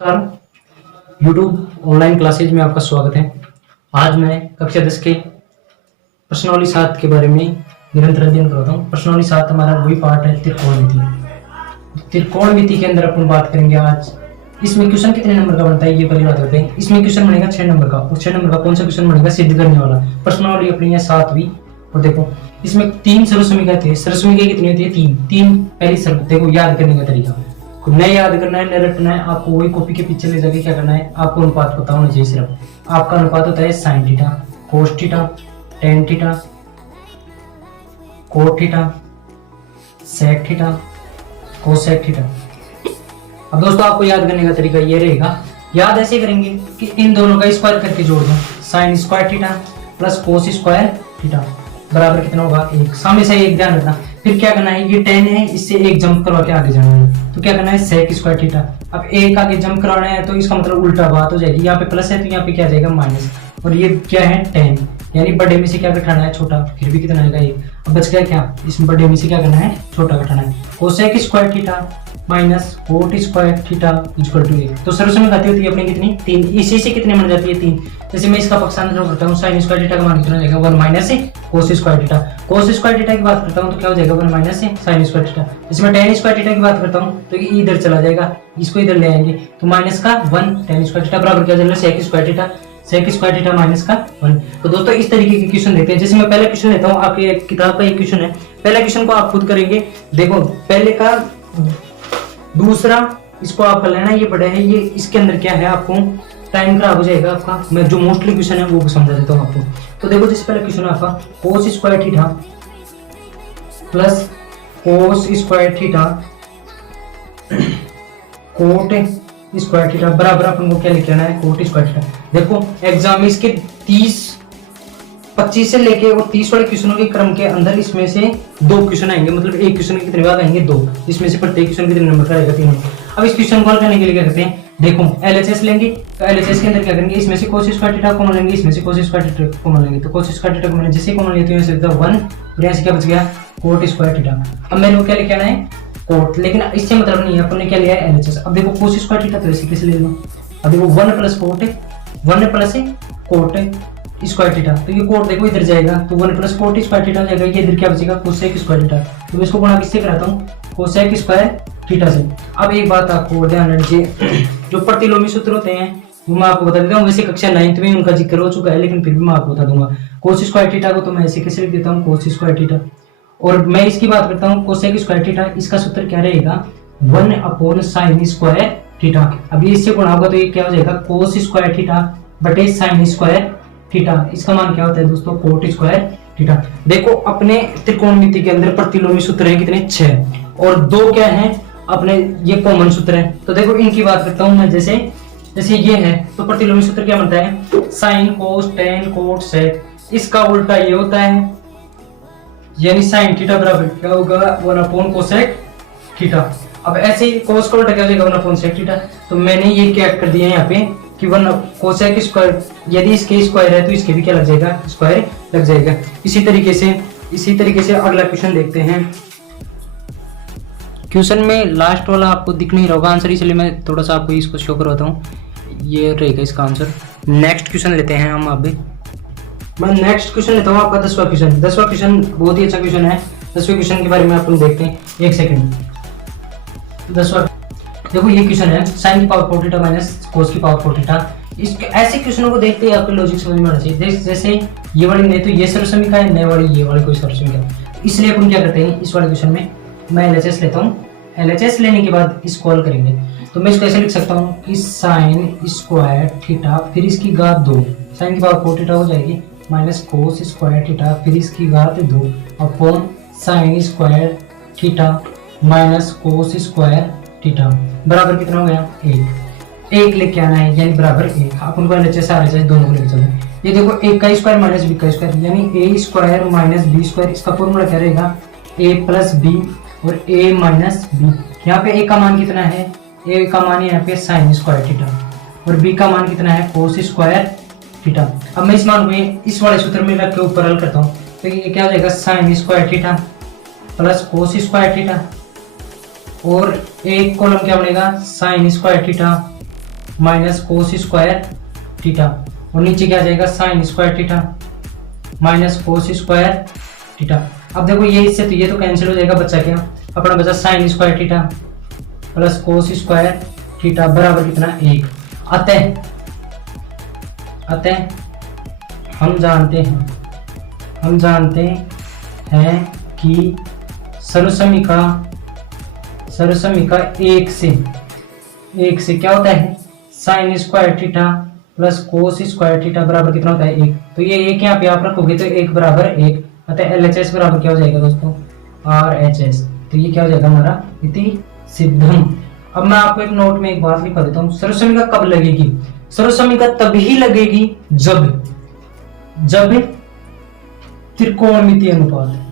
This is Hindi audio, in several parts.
नमस्कार। YouTube ऑनलाइन क्लासेज में आपका स्वागत है। आज मैं कक्षा 10 के प्रश्नावली 7 के बारे में निरंतर अध्ययन करता हूँ। प्रश्नावली 7 हमारा वही पार्ट है त्रिकोणमिति। त्रिकोणमिति के अंदर अपन बात करेंगे आज। इसमें क्वेश्चन कितने नंबर का बनता है ये पहली बात करते हैं। इसमें क्वेश्चन बनेगा 6 नंबर का। और 6 नंबर का कौन सा क्वेश्चन बनेगा? सिद्ध करने वाला। प्रश्नावली अपनी है 7वीं। और देखो इसमें 3 सर्वसमीकरण थे। सर्वसमीकरण कितनी होती है? 3 पहली सर्व। देखो याद करने का तरीका न याद करना है, न रटना है। आपको वही कॉपी के पीछे ले जाके क्या करना है, आपको अनुपात पता होना चाहिए। सिर्फ आपका अनुपात होता है sine theta, cos theta, tan theta, cot theta, sec theta, cosec theta. अब दोस्तों आपको याद करने का तरीका ये रहेगा। याद ऐसे करेंगे कि इन दोनों का स्क्वायर करके जोड़ दो। Sine square theta plus cos square theta बराबर कितना होगा? 1। सामने से एक ध्यान रखना। फिर क्या करना है, ये 10 है, इससे एक जंप करवा के आगे जाना है। तो क्या करना है, सेक स्क्वायर थीटा। अब एक आगे जंप कराना है तो इसका मतलब उल्टा बात हो जाएगी। यहाँ पे प्लस है तो यहाँ पे क्या जाएगा? माइनस। और ये क्या है? 10, यानी बड़े में से क्या घटाना है? छोटा। फिर भी कितना आएगा? 1। अब बच गया क्या? इसमें बड़े में से क्या करना है? छोटा घटाना है। Cosec square theta minus cot square theta equal to 1। तो सर्वसम घाती होती है अपनी कितनी? 3। इसी से कितने बन जाती है? 3। जैसे मैं इसका पक्षांतर करता हूँ, साइन स्क्वायर थीटा का मान कितना जाएगा? 1 minus cos square theta. Cos square theta की बात करता हूँ तो क्या हो जाएगा? 1 माइनस साइन स्क्वायर थीटा। जैसे मैं टेन स्क्वायर थीटा की बात करता हूँ तो ये इधर चला जाएगा, इसको इधर ले आएंगे तो माइनस का 1 टेन स्क्वायर थीटा बराबर क्या जाएगा? Sec square theta. Sec square theta minus का 1। तो दोस्तों इस तरीके के क्वेश्चन देखते हैं। जैसे मैं पहला क्वेश्चन लेता हूँ, आपके किताब का एक क्वेश्चन है। पहला क्वेश्चन को आप खुद करेंगे। देखो पहले का दूसरा इसको आपका लेना है, ये बड़ा है, ये इसके अंदर क्या है, आपको टाइम खराब हो जाएगा आपका। मैं जो मोस्टली क्वेश्चन है वो भी समझा देता हूँ आपको। तो देखो जिस पहला क्वेश्चन है आपका cos square theta plus cos square theta coat square theta बराबर अपन को क्या लिख लेना है? Coat square theta. देखो एग्जाम में इसके 25 से लेके और 30 वाले क्वेश्चनों के क्रम के अंदर इसमें से 2 क्वेश्चन आएंगे। मतलब एक क्वेश्चन के कितने भाग आएंगे? 2। इसमें से प्रत्येक क्वेश्चन कितने नंबर का आएगा? 3 नंबर। अब इस क्वेश्चन को हल करने के लिए क्या करते हैं? देखो एलएचएस लेंगे तो एलएचएस के अंदर क्या करेंगे? इसमें से कोस स्क्वायर थीटा कॉमन लेंगे, इसमें से कोस स्क्वायर थीटा कॉमन लेंगे। तो कोस स्क्वायर थीटा कॉमन जैसे कॉमन लेते हैं 1 और यहाँ से क्या बच गया? Coat square theta. अब मैंने क्या लिखा है? कोट। लेकिन इससे मतलब नहीं है, अपन ने क्या लिया है? एलएचएस। अब देखो कोस स्क्वायर थीटा तो ऐसे कैसे ले लो? अब देखो 1 plus coat 1 plus coat square theta. तो ये कोट देखो इधर जाएगा तो 1 प्लस कोट स्क्वायर थीटा हो जाएगा। ये इधर क्या बचेगा? Cosec square theta. तो मैं इसको गुणा किससे कराता हूँ? कोसेक स्क्वायर थीटा से। अब एक बात आपको ध्यान रखिए, जो प्रतिलोमी सूत्र होते हैं वो मैं आपको बता देता हूँ। वैसे कक्षा 9th में उनका जिक्र हो चुका है, लेकिन फिर भी मैं आपको बता दूंगा। कोस स्क्वायर थीटा को तो मैं ऐसे कैसे लिख देता हूँ? Cos square theta. और मैं इसकी बात करता हूँ कोसेक स्क्वायर थीटा। इसका सूत्र क्या रहेगा? 1 अपॉन साइन स्क्वायर थीटा। अब ये इससे गुणा होगा तो ये क्या हो जाएगा? कोस स्क्वायर थीटा बटे साइन स्क्वायर थीटा। इसका मान क्या होता है दोस्तों? Coat square theta. देखो अपने त्रिकोणमिति के अंदर प्रतिलोमी सूत्र है कितने? 6 और 2 क्या है अपने? ये कॉमन सूत्र है। तो देखो इनकी बात करता हूं मैं। जैसे ये है तो प्रतिलोमी सूत्र क्या बनता है? Sine cos tan cot sec. इसका उल्टा ये होता है, यानी साइन थीटा बराबर क्या होगा? 1 अपॉन कोसेक थीटा। अब ऐसे ही कोस का उल्टा क्या हो जाएगा? 1 अपॉन सेक थीटा। तो मैंने ये क्या कर दिया यहाँ पे कि 1 कोसेक स्क्वायर, यदि इसके स्क्वायर है तो इसके भी क्या लग जाएगा? स्क्वायर लग जाएगा। इसी तरीके से अगला क्वेश्चन देखते हैं। क्वेश्चन में लास्ट वाला आपको दिख नहीं रहा होगा आंसर, इसलिए मैं थोड़ा सा आपको इसको शो करवाता हूँ। ये रहेगा इसका आंसर। नेक्स्ट क्वेश्चन लेते हैं हम। अभी मैं नेक्स्ट क्वेश्चन लेता हूँ आपका 10वां क्वेश्चन। 10वां क्वेश्चन बहुत ही अच्छा क्वेश्चन है। 10वें क्वेश्चन के बारे में अपन देखते हैं। 1 सेकंड। 10वां देखो ये क्वेश्चन है साइन की पावर 4 थीटा माइनस कोस की पावर 4 थीटा। इस ऐसे क्वेश्चनों को देखते ही आपको लॉजिक समझ में आना चाहिए। जैसे ये वाली नहीं तो ये सर्वसमीकरण है, नए वाली ये वाली कोई सर्वसमीकरण। इसलिए अपन क्या करते हैं, इस वाले क्वेश्चन में मैं एलएचएस लेता हूँ। एलएचएस लेने के बाद इसको हल करेंगे। तो मैं इसको ऐसे लिख सकता हूँ कि साइन स्क्वायर थीटा फिर इसकी घात 2, साइन की पावर 4 थीटा हो जाएगी, माइनस कोस स्क्वायर थीटा फिर इसकी घात 2 upon sine square theta minus cos square theta बराबर कितना हो गया? 1 लेके आना है, यानी बराबर 1। अपन को एलएचएस आरएचएस दोनों को लेके चलना है। ये देखो a का स्क्वायर माइनस b का स्क्वायर, यानी a square minus b square. इसका फॉर्मूला क्या रहेगा? a प्लस b और a माइनस b। यहाँ पे a का मान कितना है? a का मान यहाँ पे साइन स्क्वायर थीटा और b का मान कितना है? Cos square theta. अब मैं इस मान को इस वाले सूत्र में रख के ऊपर हल करता हूँ तो ये क्या हो जाएगा? Sine square theta plus cos square theta और एक कॉलम क्या बनेगा? Sine square theta minus cos square theta, और नीचे क्या आ जाएगा sine square theta minus cos square theta. अब देखो ये इससे तो ये तो कैंसिल हो जाएगा, बच्चा क्या अपना बचा sine square theta plus cos square theta बराबर कितना 1। अतः हम जानते हैं कि सर्वसमीका एक से क्या होता है sine square theta plus cos square theta बराबर कितना होता है 1। तो ये एक यहाँ पे आप रखोगे तो 1 बराबर 1, अतः LHS बराबर क्या हो जाएगा दोस्तों RHS। तो ये क्या हो जाएगा हमारा इति सिद्धम। अब मैं आपको एक नोट में एक बात लिखा देता हूँ, सर्वसमीका कब लगेगी? सर्वसमीका तभी लगेगी जब त्रिकोणमिति अनुपात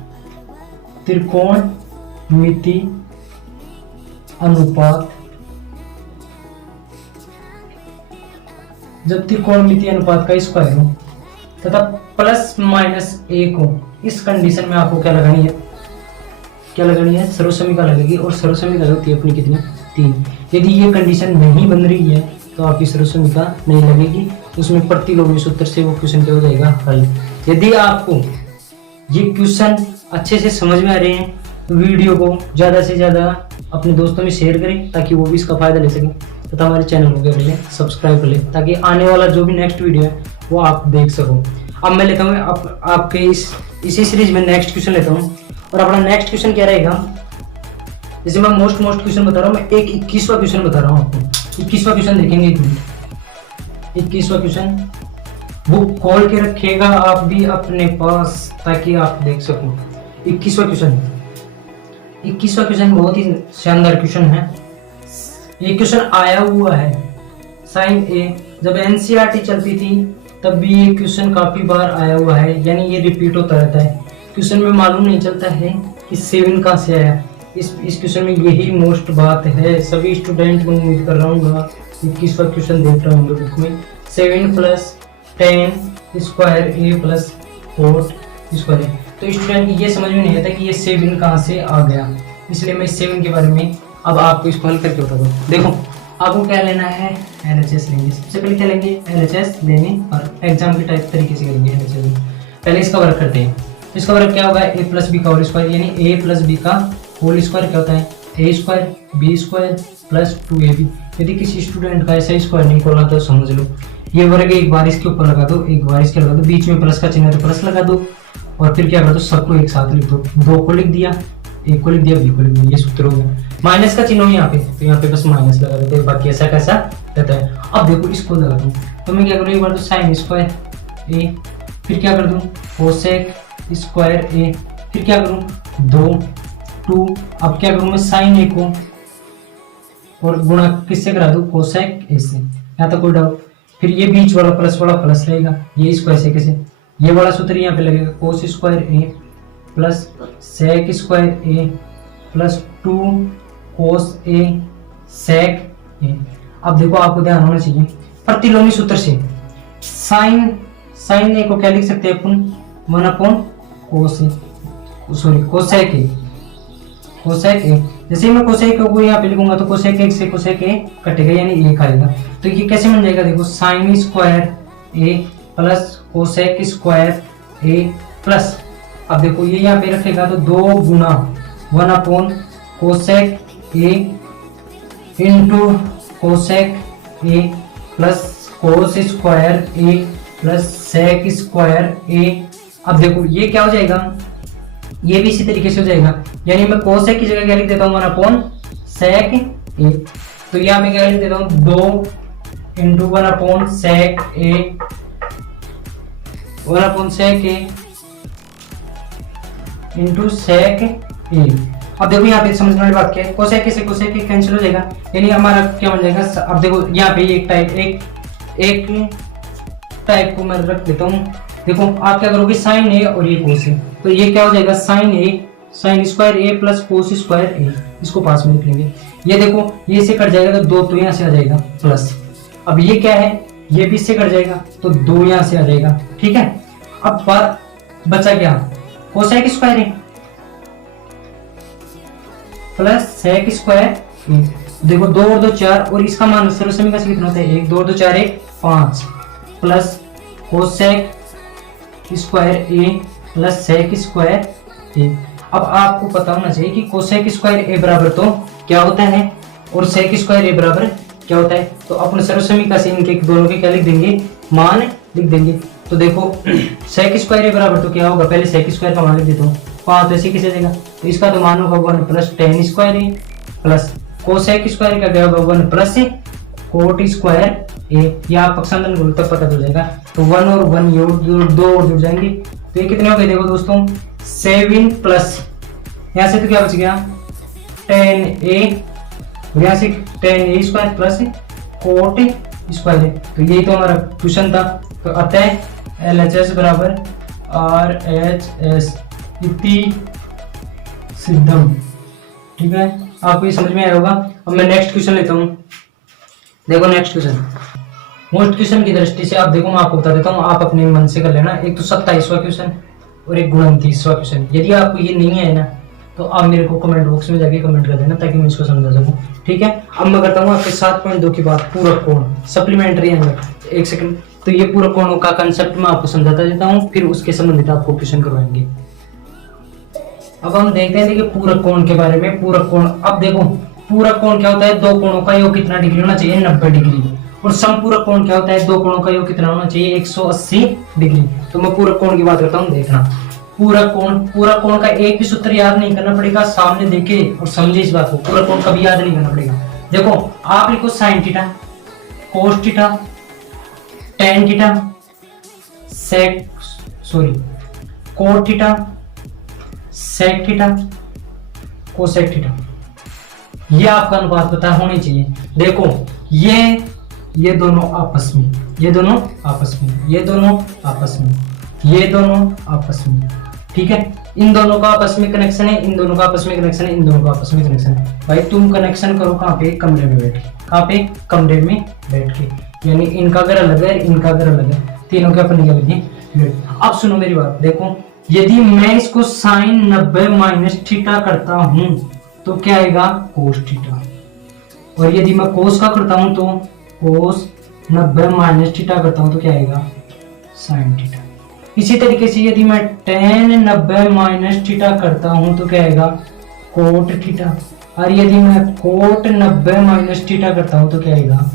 जब त्रिकोणमिति अनुपात का स्क्वायर हो तथा प्लस माइनस 1 हो। इस कंडीशन में आपको क्या लगानी है सर्वसमीका लगेगी, और सर्वसमीका होती है अपनी कितनी 3। यदि ये कंडीशन नहीं बन रही है तो आपकी सर्वसमीका नहीं लगेगी, उसमें प्रतिलोमी सूत्र से वो क्वेश्चन क्या हो जाएगा हल। यदि आपको ये क्वेश्चन अच्छे से समझ में आ रहे हैं तो वीडियो को ज़्यादा से ज़्यादा अपने दोस्तों में शेयर करें ताकि वो भी इसका फायदा ले सकें, तथा हमारे चैनल को क्या करें सब्सक्राइब कर लें ताकि आने वाला जो भी नेक्स्ट वीडियो है वो आप देख सको। अब मैं लेता हूँ आपके इसी सीरीज में नेक्स्ट क्वेश्चन लेता हूँ, और अपना नेक्स्ट क्वेश्चन क्या रहेगा, जैसे मैं मोस्ट क्वेश्चन बता रहा हूँ, मैं एक 21वां क्वेश्चन बता रहा हूँ आपको। 21वां क्वेश्चन देखेंगे, 21वां क्वेश्चन बुक खोल के रखिएगा आप भी अपने पास ताकि आप देख सको। 21वां क्वेश्चन बहुत ही शानदार क्वेश्चन है। ये क्वेश्चन आया हुआ है साइन ए, जब एनसीईआरटी चलती थी तब भी ये क्वेश्चन काफी बार आया हुआ है, यानी ये रिपीट होता रहता है। क्वेश्चन में मालूम नहीं चलता है कि 7 कहाँ से आया। इस क्वेश्चन में यही मोस्ट बात है। सभी स्टूडेंट में उम्मीद कर रहा हूँ 21वां क्वेश्चन देख रहा हूँ बुक में। 7 + 10 स्क्वायर ए प्लस 4 स्क्वायर ए। तो स्टूडेंट ये समझ में नहीं आता कि ये 7 कहाँ से आ गया, इसलिए मैं 7 के बारे में अब आपको इसको हल करके बता दूँ। देखो आपको क्या लेना है, LHS लेंगे। सबसे पहले क्या लेंगे, LHS लेने, और एग्जाम के टाइप तरीके से करेंगे LHS। पहले इसका वर्क करते हैं। इसका वर्क क्या होगा, a + b का होल स्क्वायर, यानी a + b का होल स्क्वायर क्या होता है a² b² + 2ab। यदि किसी स्टूडेंट का ऐसा स्क्वायर नहीं खोला तो समझ लो ये वर्ग एक बार इसके ऊपर लगा दो, एक बार इसके लगा दो, बीच में प्लस का चिन्ह है तो प्लस लगा दो, और फिर क्या कर दो सबको एक साथ लिख दो। 2 को लिख दिया, 1 को लिख दिया, b को लिख दिया, ये सूत्र हो गया। माइनस का चिन्ह हो यहाँ पे तो यहाँ पे बस माइनस लगा देते हैं, बाकी ऐसा कैसा रहता है। अब देखो इसको लगाता हूँ तो मैं क्या करूँ, एक बार तो साइन स्क्वायर ए, फिर क्या कर दूँ कोसेक स्क्वायर ए, फिर क्या करूँ 2 अब क्या करूँ मैं साइन ए को और गुणा किससे करा दूँ कोसेक ए से, यहाँ तक कोई डाउट। फिर ये बीच वाला प्लस रहेगा, ये इसको ऐसे कैसे, ये वाला सूत्र यहाँ पे लगेगा कोस square A plus sec square A plus 2 कोस ए सेक ए। अब देखो आपको ध्यान होना चाहिए प्रतिलोमी सूत्र से साइन ए को क्या लिख सकते हैं अपन 1/कोसेक ए। जैसे मैं कोसेक को यहाँ पे लिखूंगा तो कोसेक एक से कोसेक ए कटेगा, यानी 1 आएगा। तो ये कैसे बन जाएगा, देखो sine square A plus cosec square A plus, अब देखो ये यहाँ पे रखेगा तो 2 गुना 1/कोसेक A into cosec A plus cos square A plus sec square A. अब देखो ये क्या हो जाएगा, ये भी इसी तरीके से हो जाएगा, यानी मैं कोसेक की जगह क्या लिख देता हूँ 1/सेक ए। तो यहाँ मैं क्या लिख देता हूँ 2 इंटू 1/सेक ए 1/सेक ए इंटू सेक ए। अब देखो यहाँ पे समझने वाली बात क्या है, कोसेक से कोसेक ए कैंसिल हो जाएगा, यानी हमारा क्या बन जाएगा। अब देखो यहाँ पे एक टाइप को मैं रख देता हूँ। देखो आप क्या करोगे साइन ए और ये कोस ए, तो ये क्या हो जाएगा sign square A plus cos square ए, इसको पास में लिख लेंगे। ये देखो ये से कट जाएगा तो 2 तो यहाँ से आ जाएगा प्लस, अब ये क्या है ये भी इससे कट जाएगा तो 2 यहाँ से आ जाएगा, ठीक है। अब बात बचा क्या, cosec square A plus sec square ए, देखो 2 और 2 4, और इसका मान सर्वसमीकरण से कितना होता है 1, 2 और 2 4 1 5 plus cosec square A plus sec square A. अब आपको पता होना चाहिए कि कोसेक स्क्वायर ए बराबर तो क्या होता है और सेक स्क्वायर ए बराबर क्या होता है। तो अपन सर्वसमीकरण से इनके दोनों के क्या लिख देंगे, मान लिख देंगे। तो देखो सेक स्क्वायर ए बराबर तो क्या होगा, पहले सेक स्क्वायर का मान लिख देता हूँ 5, तो ऐसे कैसे देगा, तो इसका तो मान होगा 1 plus ten square A plus cosec square का क्या होगा 1 प्लस कोट स्क्वायर ए। या आप पक्षांतर करो तब पता चल जाएगा। तो 1 और 1 ये 2 और जुड़ जाएंगे, तो ये कितने हो गए देखो दोस्तों 7 प्लस यहाँ से तो क्या बच गया 10a, यहाँ से 10a square plus coat square. तो यही तो हमारा क्वेश्चन था। तो अतः LHS बराबर RHS इति सिद्धम। ठीक है, आपको ये समझ में आया होगा। अब मैं नेक्स्ट क्वेश्चन लेता हूँ। देखो नेक्स्ट क्वेश्चन, मोस्ट क्वेश्चन की दृष्टि से आप देखो, मैं आपको बता देता हूँ, आप अपने मन से कर लेना। एक तो 27वां क्वेश्चन और एक 29वां क्वेश्चन। यदि आपको ये नहीं है ना तो आप मेरे को कमेंट बॉक्स में जाके कमेंट कर देना ताकि मैं इसको समझा सकूं। ठीक है, अब मैं करता हूँ आपके 7.2 की बात, पूरक कोण सप्लीमेंट्री एंगल। एक सेकंड, तो ये पूरक कोणों का कंसेप्ट मैं आपको समझाता देता हूँ, फिर उसके संबंधित आपको क्वेश्चन करवाएंगे। अब हम देखते हैं देखिए पूरक कोण के बारे में। पूरक कोण, अब देखो पूरक कोण क्या होता है, दो कोणों का योग कितना डिग्री होना चाहिए 90 डिग्री। और समपूरक कोण क्या होता है, दो कोणों का योग कितना होना चाहिए 180 डिग्री। तो मैं पूरक कोण की बात करता हूँ, देखना पूरक कोण का एक भी सूत्र याद नहीं करना पड़ेगा, सामने देखे और समझे इस बात को। पूरक कोण कभी याद नहीं करना पड़ेगा। देखो आप लिखो sine theta, cos theta, tan theta, cot theta, sec theta, cosec theta. ये आपका अनुपात पता होनी चाहिए। देखो ये दोनों आपस में, ये दोनों आपस में, ये दोनों आपस में, ये दोनों आपस में। ठीक है, इन दोनों का आपस में कनेक्शन है, इन दोनों का आपस में कनेक्शन है, इन दोनों का आपस में कनेक्शन है। भाई तुम कनेक्शन करो कहाँ पे, कमरे में बैठ के। कहाँ पे, कमरे में बैठ के। यानी इनका घर अलग है, इनका घर अलग है, तीनों के अपन अलग है। अब सुनो मेरी बात, देखो यदि मैं इसको साइन 90 माइनस थीटा करता हूं तो क्या आएगा कोस थीटा। और यदि मैं कोस का करता हूं तो कोस 90 माइनस थीटा करता हूं तो क्या आएगा साइन थीटा। इसी तरीके से यदि मैं टेन 90 माइनस थीटा करता हूं तो क्या आएगा कोट थीटा। और यदि मैं कोट 90 माइनस थीटा करता हूं तो क्या आएगा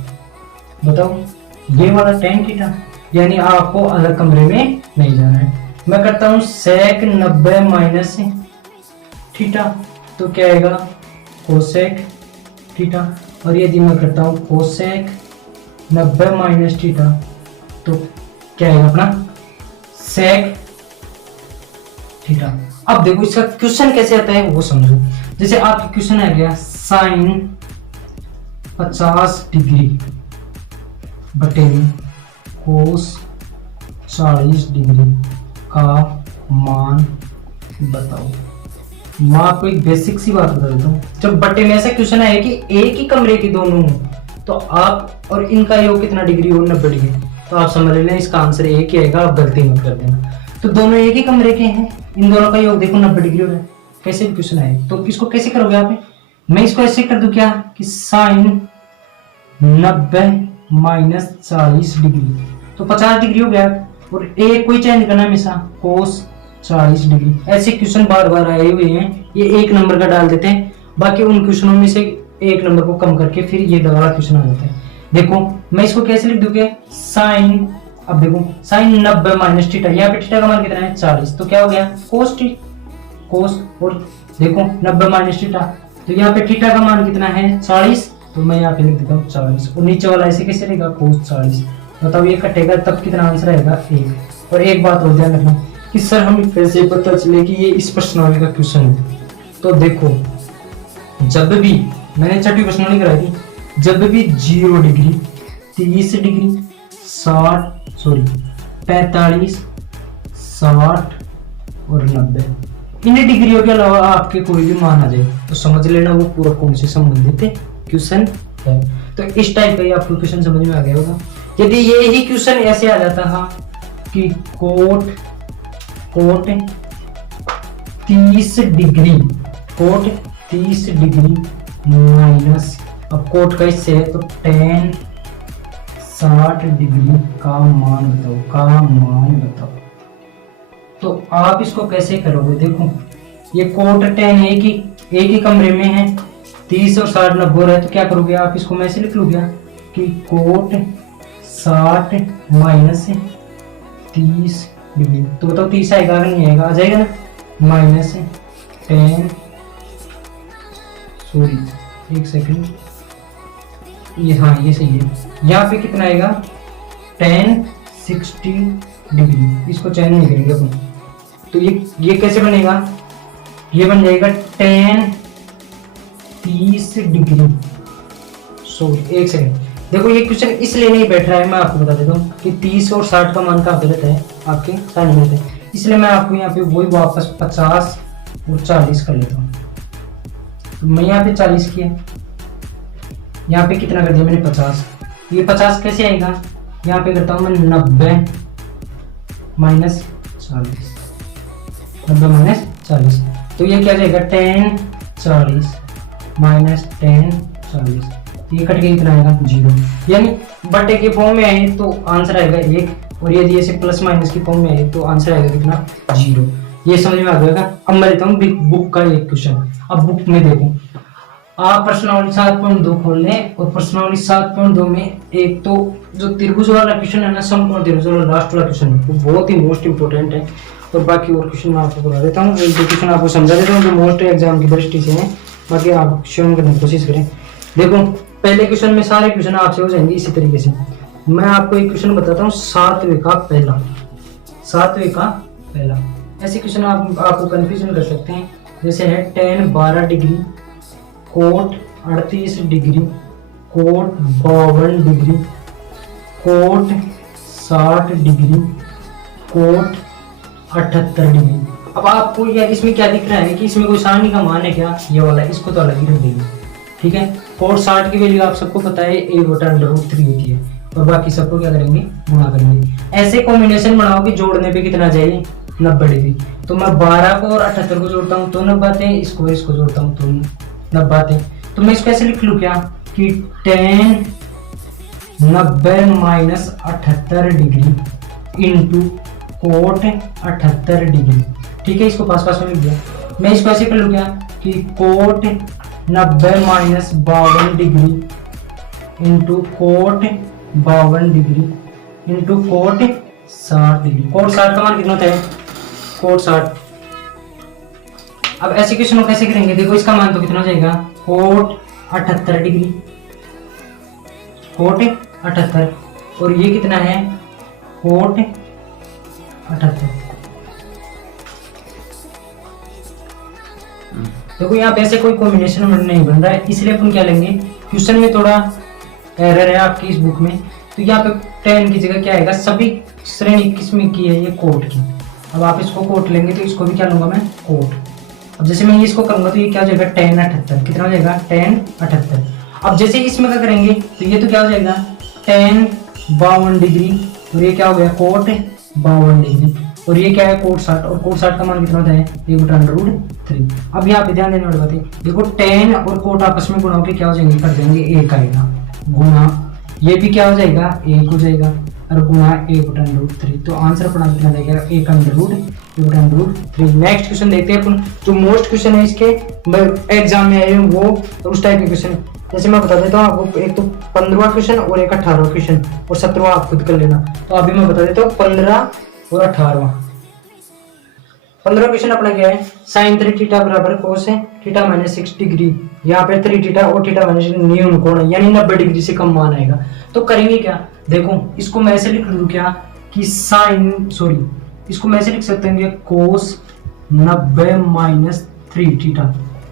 बताओ, ये वाला टेन थीटा। यानी आपको अलग कमरे में नहीं जाना है। मैं करता हूं सेक 90 माइनस थीटा तो क्या आएगा कोसेक थीटा। और यदि मैं करता हूं कोसेक 90 माइनस थीटा तो क्या आएगा अपना सेक थीटा। अब देखो इसका क्वेश्चन कैसे आता है वो समझो। जैसे आपका क्वेश्चन आ गया साइन 50 डिग्री बटे कोस 40 डिग्री का मान बताओ। मैं आपको एक बेसिक सी बात बता देता हूँ। जब बटे में ऐसा क्वेश्चन आया कि एक ही कमरे के दोनों तो आप और इनका योग कितना डिग्री हो 90 डिग्री, तो आप समझ लेना इसका आंसर एक ही आएगा, आप गलती मत कर देना। तो दोनों एक ही कमरे के हैं, इन दोनों का योग देखो 90 डिग्री हो रहा है। कैसे भी क्वेश्चन आए तो इसको कैसे करोगे आप, मैं इसको ऐसे कर दूं क्या कि साइन 90 माइनस 40 डिग्री तो 50 डिग्री हो गया। और एक कोई चेंज करना हमेशा कोस 40 डिग्री। ऐसे क्वेश्चन बार बार आए हुए हैं, ये एक नंबर का डाल देते हैं, बाकी उन क्वेश्चनों में से एक नंबर को कम करके फिर ये वाला क्वेश्चन आ जाता है। देखो मैं इसको कैसे लिख दूंगा साइन, अब देखो साइन 90 माइनस थीटा, यहाँ पे थीटा का मान कितना है 40 तो क्या हो गया कोस टी कोस। और देखो 90 माइनस थीटा तो यहाँ पे थीटा का मान कितना है 40 तो मैं यहाँ पे लिख देता हूँ 40। और नीचे वाला ऐसे कैसे रहेगा कोस 40। बताओ ये कटेगा तब कितना आंसर आएगा 1। और एक बात और ध्यान रखना कि सर हमें कैसे पता चले कि ये इस प्रश्नावली का क्वेश्चन है। तो देखो जब भी मैंने छठी प्रश्नावली कराई थी, जब भी 0 डिग्री 30 डिग्री 45 60 और 90 इन डिग्रियों के अलावा आपके कोई भी मान आ जाए तो समझ लेना वो पूरा कौन से संबंधित क्वेश्चन है। तो इस टाइप का ही आपको क्वेश्चन समझ में आ गया होगा। यदि ये ही क्वेश्चन ऐसे आ जाता है कि कोट 30 डिग्री माइनस अब कोट का इससे है तो tan 60 डिग्री का मान बताओ। तो आप इसको कैसे करोगे, देखो ये कोट tan एक ही कमरे में है, 30 और 60 90 है, तो क्या करोगे आप इसको मैं ऐसे लिख लूँगा कि कोट 60 माइनस 30 डिग्री। तो बताओ 30 आएगा अगर नहीं आएगा, आ जाएगा ना, माइनस 10 सॉरी एक सेकंड, ये हाँ ये सही है। यहाँ पे कितना आएगा tan 60 डिग्री, इसको चेंज नहीं करेंगे अपन। तो ये कैसे बनेगा, ये बन जाएगा tan 30 डिग्री। सॉरी एक सेकंड, देखो ये क्वेश्चन इसलिए नहीं बैठ रहा है, मैं आपको बता देता हूँ कि 30 और 60 का मान का गलत है, आपके साइड में है, इसलिए मैं आपको यहाँ पे वही वापस 50 और 40 कर लेता हूँ। तो मैं यहाँ पे 40 किया, यहाँ पे कितना कर दिया मैंने 50, ये 50 कैसे आएगा, यहाँ पे करता हूँ मैं 90 माइनस 40, 90 माइनस 40, तो ये क्या जाएगा tan 40 माइनस tan 40, ये कट के कितना आएगा 0, यानी बटे के फॉर्म में आए तो आंसर आएगा 1, और यदि ऐसे प्लस माइनस की फॉर्म में आए तो आंसर आएगा कितना 0। ये समझ में आ जाएगा। अब मैं लेता हूँ बुक का एक क्वेश्चन। अब बुक में देखो, आप प्रश्नावली 7.2 खोल लें, और प्रश्नावली 7.2 में एक तो जो त्रिभुज वाला क्वेश्चन है ना, समकोण त्रिभुज वाला लास्ट वाला क्वेश्चन है, वो बहुत ही मोस्ट इंपोर्टेंट है, और बाकी और क्वेश्चन मैं आपको बता देता हूँ, एक दो क्वेश्चन आपको समझा देता हूँ जो मोस्ट एग्जाम की दृष्टि से है, बाकी आप श्योर करने की कोशिश करें। देखो पहले क्वेश्चन में सारे क्वेश्चन आपसे हो जाएंगे इसी तरीके से। मैं आपको एक क्वेश्चन बताता हूँ, सातवें का पहला। ऐसे क्वेश्चन आपको कंफ्यूजन कर सकते हैं, जैसे है tan 12 degree, cot 38 degree, cot 52 degree, cot 60 degree, cot 78 degree. अब आपको यार इसमें क्या दिख रहा है कि इसमें कोई सारणी का मान है क्या, ये वाला, इसको तो अलग ही रख देंगे, ठीक है। कोट 60 की वैल्यू आप सबको पता है a/√3 होती है, और बाकी सबको क्या करेंगे, गुणा करेंगे। ऐसे कॉम्बिनेशन बनाओगे जोड़ने पे कितना चाहिए 90 डिग्री, तो मैं 12 को और 78 को जोड़ता हूँ तो 90 आते हैं, इसको जोड़ता हूँ तो 90 आते हैं। तो मैं इसको ऐसे लिख लूँ क्या कि tan 90 minus 78 degree into coat 78 degree, ठीक है, इसको पास में लिख दिया। मैं इसको ऐसे कर लूँ क्या कि cot 90 minus 52 degree into cot 52 degree into cot 60 degree. Cot 60 का मान कितना होता है, कोट 60। अब ऐसे क्वेश्चन कैसे करेंगे, देखो इसका मान तो कितना हो जाएगा, कोट 78 डिग्री, कोट 78, और ये कितना है, कोट 78। देखो यहाँ पे ऐसे कोई कॉम्बिनेशन नहीं बन रहा है, इसलिए अपन क्या लेंगे, क्वेश्चन में थोड़ा एरर है आपकी इस बुक में, तो यहाँ पे tan की जगह क्या आएगा, सभी श्रेणी किसमें की है, ये कोट की। अब आप इसको कोट लेंगे तो इसको भी क्या लूंगा मैं, कोट। अब जैसे मैं इसको करूंगा तो ये क्या हो जाएगा, tan 78, कितना हो जाएगा, tan 78। अब जैसे इसमें क्या करेंगे तो ये तो क्या हो जाएगा, tan 52 डिग्री, और ये क्या हो गया, कोट 52 डिग्री, और ये क्या है, कोट 60, और कोट 60 का मान कितना होता है, a/√3। अब यहाँ पे ध्यान देने वाली बात है, देखो tan और कोट आपस में गुणा होकर क्या हो जाएंगे, कर देंगे 1 आएगा, गुणा ये भी क्या हो जाएगा, 1 हो जाएगा, और गुणा a/√3। तो आंसर अपना कितना देगा, a/√3। नेक्स्ट क्वेश्चन देखते हैं अपन, जो मोस्ट क्वेश्चन है इसके एग्जाम में आए वो उस टाइप के क्वेश्चन। जैसे मैं बता देता हूँ आपको, एक तो 15वां क्वेश्चन और एक 18वां क्वेश्चन, और 17वां आप खुद कर लेना। तो अभी मैं बता देता हूँ 15 और 18वां। 15 क्वेश्चन अपना क्या है, sin 3 थीटा बराबर cos थीटा माइनस 6 डिग्री, यहाँ पे 3 थीटा और थीटा माइनस न्यून कोण है, यानी 90 डिग्री से कम मान आएगा। तो करेंगे क्या, देखो इसको मैं ऐसे लिख लूँ क्या कि इसको मैं ऐसे लिख सकते हैं cos 90 माइनस 3 थीटा।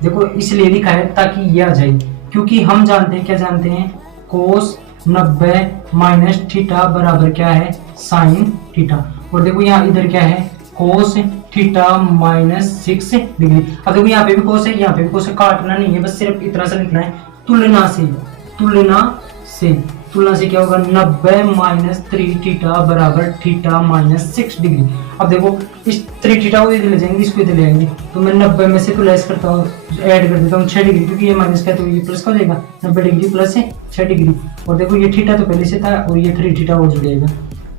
देखो इसलिए लिखा है ताकि ये आ जाए, क्योंकि हम जानते हैं, क्या जानते हैं, cos 90 माइनस थीटा बराबर क्या है, sin थीटा। और देखो यहाँ इधर क्या है, cos थीटा माइनस 6 डिग्री। अब देखो यहाँ पे भी cos है, यहाँ पे भी cos है, काटना नहीं है, बस सिर्फ इतना सा लिखना है, तुलना तुलना से क्या होगा 90 माइनस 3 थीटा बराबर थीटा माइनस 6 डिग्री। अब देखो इस 3 थीटा को इधर ले जाएंगे, इसको इधर ले आएंगे, तो मैं 90 में से तो लेस करता हूँ, ऐड कर देता हूँ 6 डिग्री, क्योंकि ये माइनस का तो ये प्लस का हो जाएगा, 90 डिग्री प्लस है 6 डिग्री। और देखो ये थीटा तो पहले से था और ये 3 थीटा हो जाएगा,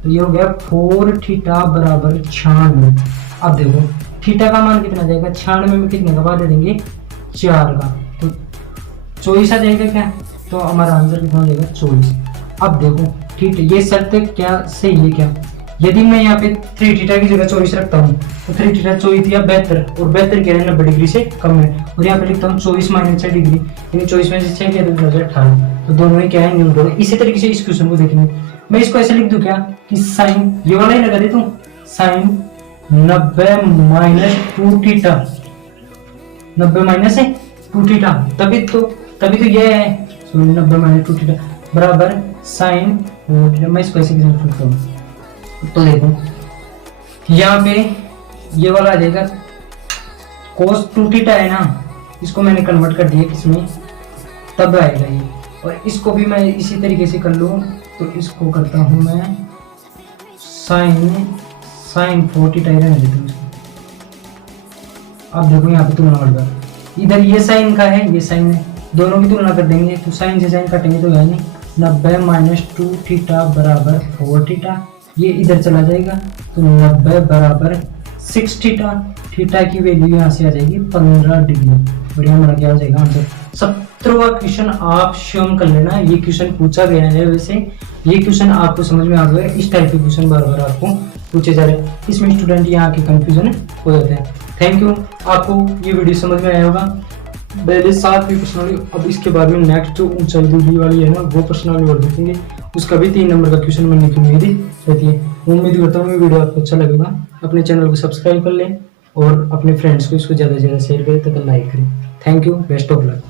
तो ये हो गया 4 थीटा बराबर 96। अब देखो थीटा का मान कितना जाएगा, 96 में कितने का बाद दे देंगे 4 का, तो 24 आ जाएगा क्या, तो हमारा आंसर कितना हो जाएगा 24। अब देखो ठीक है, ये शर्त क्या सही है क्या, यदि मैं यहाँ पे 3 थीटा की जगह 24 रखता हूँ तो 3 थीटा 24 या 72, और 72 क्या है 90 डिग्री से कम है, और यहाँ पे लिखता हूँ 24 माइनस 6 डिग्री, यानी 24 में से 6 क्या, 18, तो दोनों में क्या है न्यूट्रल है। इसी तरीके से इस क्वेश्चन को देखेंगे, मैं इसको ऐसे लिख दूं क्या कि साइन ये वाला ही लगा देता हूँ, sine 90 minus 2 theta, 90 minus 2 theta, तभी तो ये है 90 माइनस 2 थीटा बराबर साइन 4 थीटा। मैं इसको ऐसे लिख सकता हूँ, तो देखो यहाँ पे ये वाला आ जाएगा cos 2 थीटा है ना, इसको मैंने कन्वर्ट कर दिया किसमें, तब आएगा ये, और इसको भी मैं इसी तरीके से कर लूँ, तो इसको करता हूँ मैं साइन 4 थीटा ही रहने देता हूँ। अब देखो यहाँ पे तुलना बढ़ गया, इधर ये साइन का है, ये साइन है, दोनों की तुलना कर देंगे, तो साइन से साइन काटेंगे तो है नहीं, 90 माइनस 2 थीटा बराबर 4 थीटा, ये इधर चला जाएगा, तो 90 बराबर 6 थीटा, थीटा की वैल्यू यहाँ से आ जाएगी 15 डिग्री, और ये हमारा क्या हो जाएगा आंसर। 17वां क्वेश्चन आप स्वयं कर लेना, ये क्वेश्चन पूछा गया है, वैसे ये क्वेश्चन आपको समझ में आ गया, इस टाइप के क्वेश्चन बार बार आपको पूछे जा रहे हैं, इसमें स्टूडेंट यहाँ के कंफ्यूजन हो जाते हैं। थैंक यू, आपको ये वीडियो समझ में आया होगा। पहले 7वीं प्रश्नावली, अब इसके बाद में नेक्स्ट जो ऊंचाई दूरी वाली है ना, वो प्रश्नावली और देखेंगे, उसका भी 3 नंबर का क्वेश्चन बनने की उम्मीद रहती है। उम्मीद करता हूँ ये वीडियो आपको अच्छा लगेगा, अपने चैनल को सब्सक्राइब कर लें और अपने फ्रेंड्स को इसको ज़्यादा से ज़्यादा शेयर करें तथा लाइक करें। Thank you, best of luck.